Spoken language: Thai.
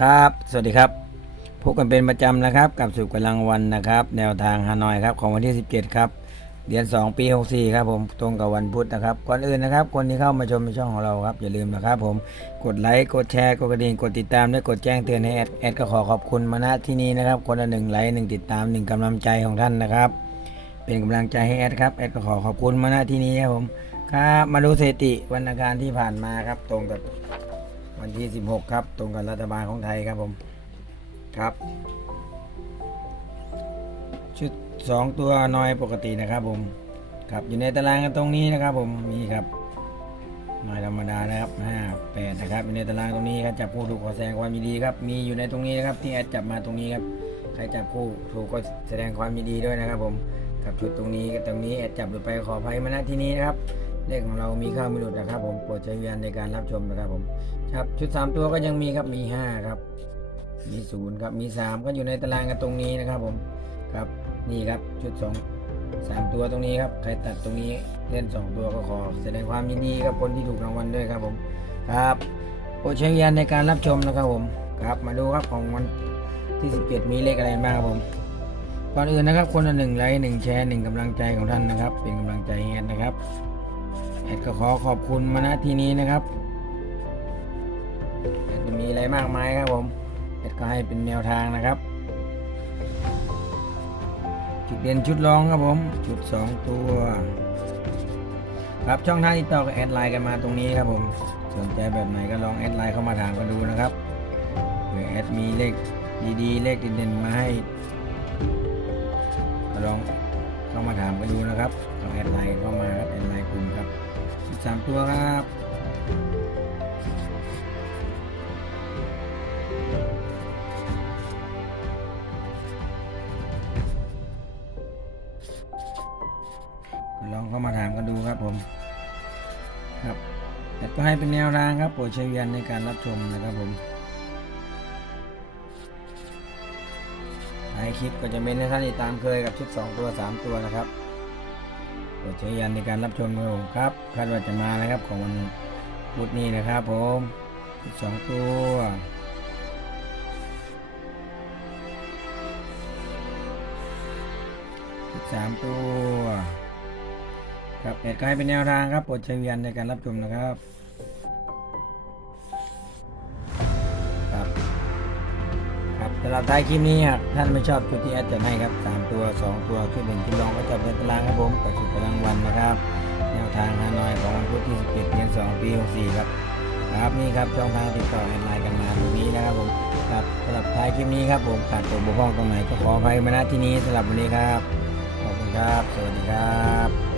ครับ สวัสดีครับ พบกันเป็นประจำนะครับ กับสู่กำลังวันนะครับ แนวทางฮานอยครับของวันที่ 17 ครับ เดือน 2 ปี 64 ครับผม ตรงกับวันพุธนะครับ ก่อนอื่นนะครับ คนที่เข้ามาชมในช่องของเราครับ อย่าลืมนะครับผม กดไลค์ กดแชร์ กดกระดิ่ง กดติดตาม และกดแจ้งเตือนให้แอด แอดก็ขอขอบคุณมาณที่นี้นะครับ คนละหนึ่งไลค์หนึ่งติดตามหนึ่งกำลังใจของท่านนะครับ เป็นกำลังใจให้แอดครับ แอดก็ขอขอบคุณมาณที่นี้ครับผม ครับ มาดูสถิติวันอังคารที่ผ่านมาครับ ตรงกับ วันที่ 16 ครับ ตรงกับรัฐบาลของไทยครับผมครับ ชุด 2 ตัวน้อยปกตินะครับผมครับอยู่ในตารางกันตรงนี้นะครับ ผมมีครับน้อยธรรมดานะครับ5 8นะครับอยู่ในตารางตรงนี้ครับจับคู่ถูกขอแสดงความยินดีครับ มีอยู่ในตรงนี้นะครับ ที่แอดจับมาตรงนี้ครับใครจับคู่ถูกก็แสดงความยินดีด้วยนะครับ ผมกับชุดตรงนี้กับตรงนี้แอดจับหลุดไปขออภัยมาณที่นี้นะครับ เลขของเรามีเข้ามีหลุดนะครับ ผมโปรดใช้วิญญาณในการรับชมนะครับ ผม ครับชุด3ตัวก็ยังมีครับมี5ครับ มี0ครับมี3ก็อยู่ในตารางกันตรงนี้นะครับ ผมครับนี่ครับชุด2 3ตัวตรงนี้ครับใครตัดตรงนี้เล่น2ตัวก็ขอแสดงความยินดีกับคนที่ถูกรางวัลด้วยครับ ผมครับโปรดใช้วิญญาณในการรับชมนะครับ ผมครับ มาดูครับของวันที่ 17 มีเลขอะไรบ้างครับผมก่อนอื่นนะครับ คนละหนึ่งไลค์หนึ่งแชร์หนึ่งกำลังใจของท่านนะครับ เป็นกำลังใจให้นะครับ แอดก็ขอขอบคุณมาณที่นี้นะครับแอาจะมีอะไรมากมายครับผมแต่ก็ให้เป็นแนวทางนะครับ จุดเด่นชุดรองครับผมชุด 2 ตัว ครับช่องทางติดต่อก็แอดไลน์กันมาตรงนี้ครับผม สนใจแบบไหนก็ลองแอดไลน์เข้ามาถามกันดูนะครับเผื่อแอดมีเลขดีๆ เลขเด่นๆมาให้ก็ลอง เข้ามาถามกันดูนะครับลองแอดไลน์เข้ามาครับแอดไลน์กลุ่มครับสามตัวครับลองเข้ามาถามกันดูครับผมครับแต่ก็ให้เป็นแนวทางครับโปรดใช้วิญญาณในการรับชมนะครับผม คลิปก็จะเป็นในท่านที่ตามเคยกับชุด 2 ตัว 3 ตัวนะครับโปรดใช้วิญญาณในการรับชมนะครับผมครับคาดว่าจะมานะครับของวันพุธนี้นะครับผมชุด 2 ตัวชุดสามตัว ครับเอ็ดก็ให้เป็นแนวทางครับโปรดใช้วิญญาณในการรับชมนะครับ สำหรับท้ายคลิปนี้หากท่านไม่ชอบชุดที่แอดจะให้ครับสามตัวสองตัวชุดหนึ่งชุดรองก็จับเป็นตารางครับผมกับชุดกำลังวันนะครับแนวทางฮานอยของวันพุธที่ 11เดือน2ปี64ครับครับนี่ครับช่องทางติดต่อแอดไลน์กันมาตรงนี้นะครับผมครับสำหรับท้ายคลิปนี้ครับผมขาดตัวบกพร่องตรงไหนก็ขออภัยมาณที่นี้สำหรับวันนี้ครับขอบคุณครับ สวัสดีครับ